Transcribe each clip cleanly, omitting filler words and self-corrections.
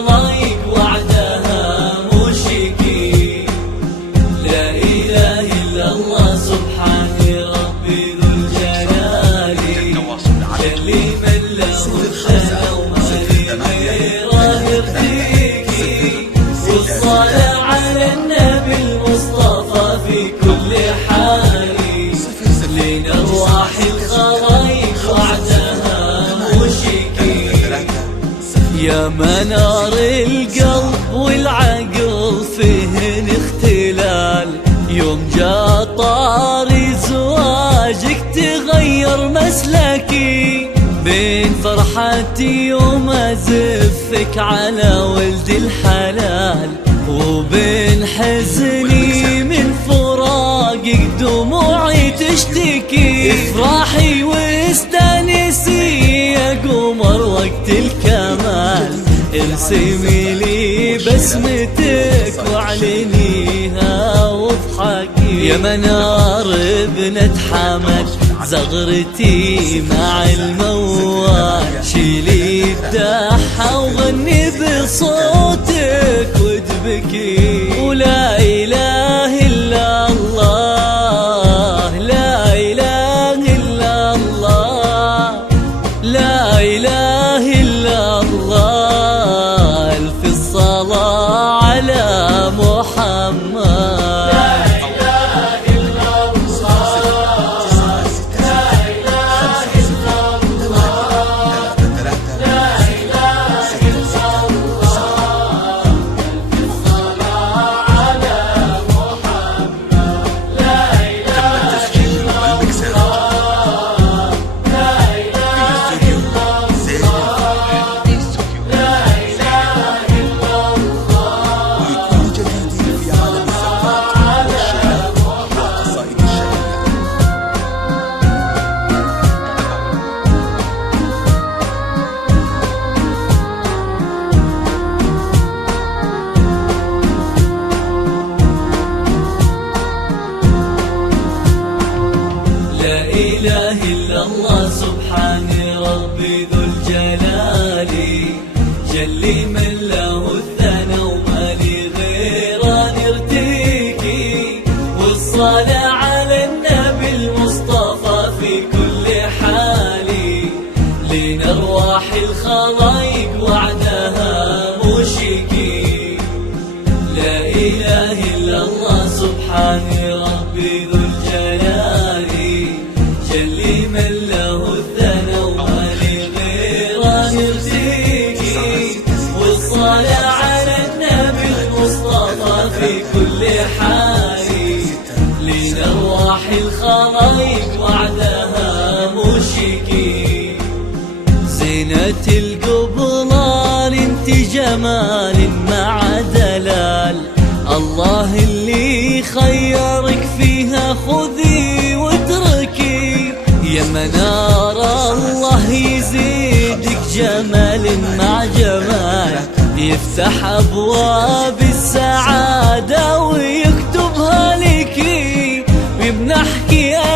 الخلايق وعدها مشكي. لا إله إلا الله سبحان ربي ذو الجلال، جل من له الثنى وما لغيره يرتقي. والصلاة على النبي المصطفى في كل حال، لنرواح الخلايق وعدها مشكي. يا منار القلب والعقل فيهن اختلال، يوم جاء طاري زواجك تغير مسلكي. بين فرحتي يوم ازفك على ولد الحلال، وبين حزني من فراقك دموعي تشتكي. افرحي واستانسي يا قمر وقت الكمال، ارسمي لي بسمتك واعلنيها واضحكي. يا منار ابنة حمد زغرتي مع الموال، شيلي الدحة وغني بصوتك وتبكي. ولا إله إلا الله، لا إله إلا الله، لا إله إلا الله. ألف الصلاة على محمد. لا إله إلا الله سبحان ربي ذو الجلال، جل من له الثنى وما لغيره نرتقي. والصلاة على النبي المصطفى في كل حال، لنرواح الخلايق وعدها مشكي. لا إله إلا الله سبحان ربي ذو الجلال، جل من له الثنى وما لغيره نرتقي. والصلاة على النبي المصطفى في كل حال، لنرواح الخلايق وعدها مشكي. زينة القبلان انت جمال مع دلال، الله اللي خيرك فيها خذي واتركي. يا منار الله يزيدك جمال مع جمال، يفتح أبواب السعادة ويكتبها لك، ويمنحك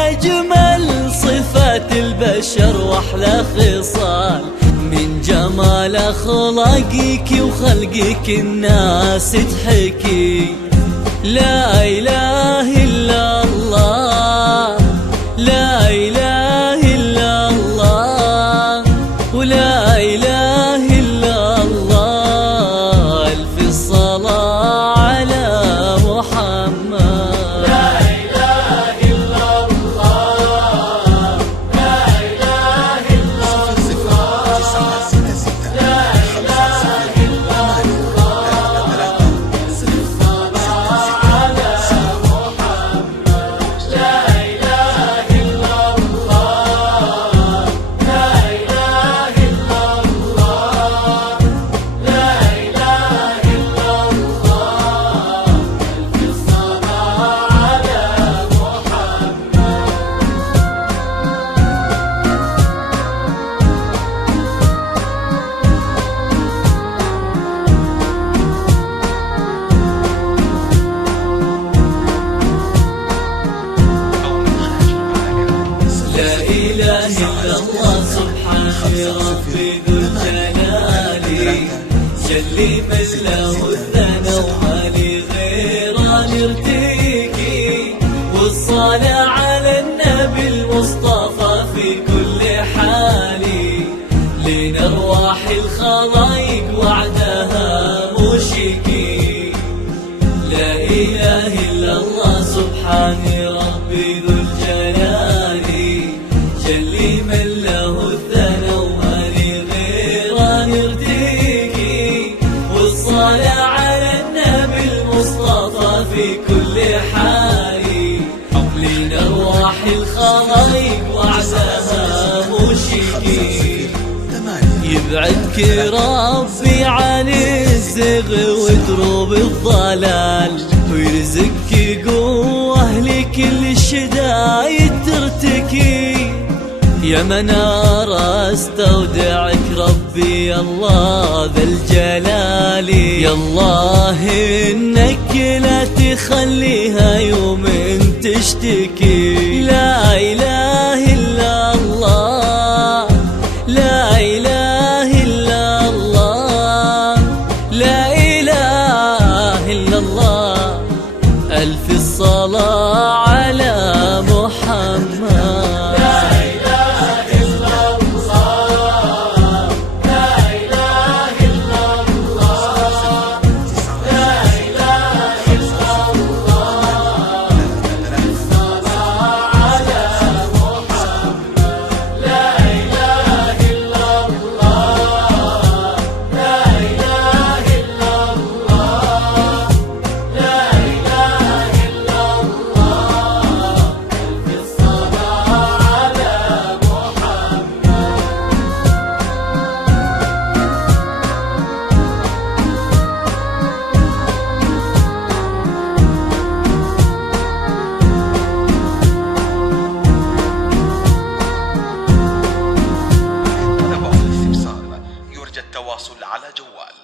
أجمل صفات البشر وأحلى خصال. من جمال أخلاقك وخلقك الناس تحكي. لا إله إلا الله، لا إله إلا الله، ولا إله إلا الله. ألف الصلاة على محمد. إله إلا الله سبحان ربي ذو الجلال، جلي من له الثنى وما لي غيره نرتقي، والصلاة على النبي المصطفى في كل حال، لنرواح الخلايق وعدها مشكي. لا إله إلا الله سبحان ربي ذو الجلال، جلي من له الثنى وما لي غيره نرتقي، والصلاة على النبي المصطفى في كل حال، لنرواح الخلايق وعدها مشكي. يبعدك ربي عن الزغ ودروب الضلال، ويرزقك قوة لكل الشدايد ترتكي. يا منارة استودعك ربي يا الله ذا الجلال، يا الله انك لا تخليها يوم تشتكي. لا اله الا الله، لا اله الا الله، لا اله الا الله. الف الصلاة على محمد. التواصل على جوال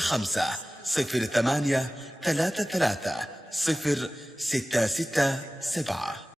05-08-33-0667.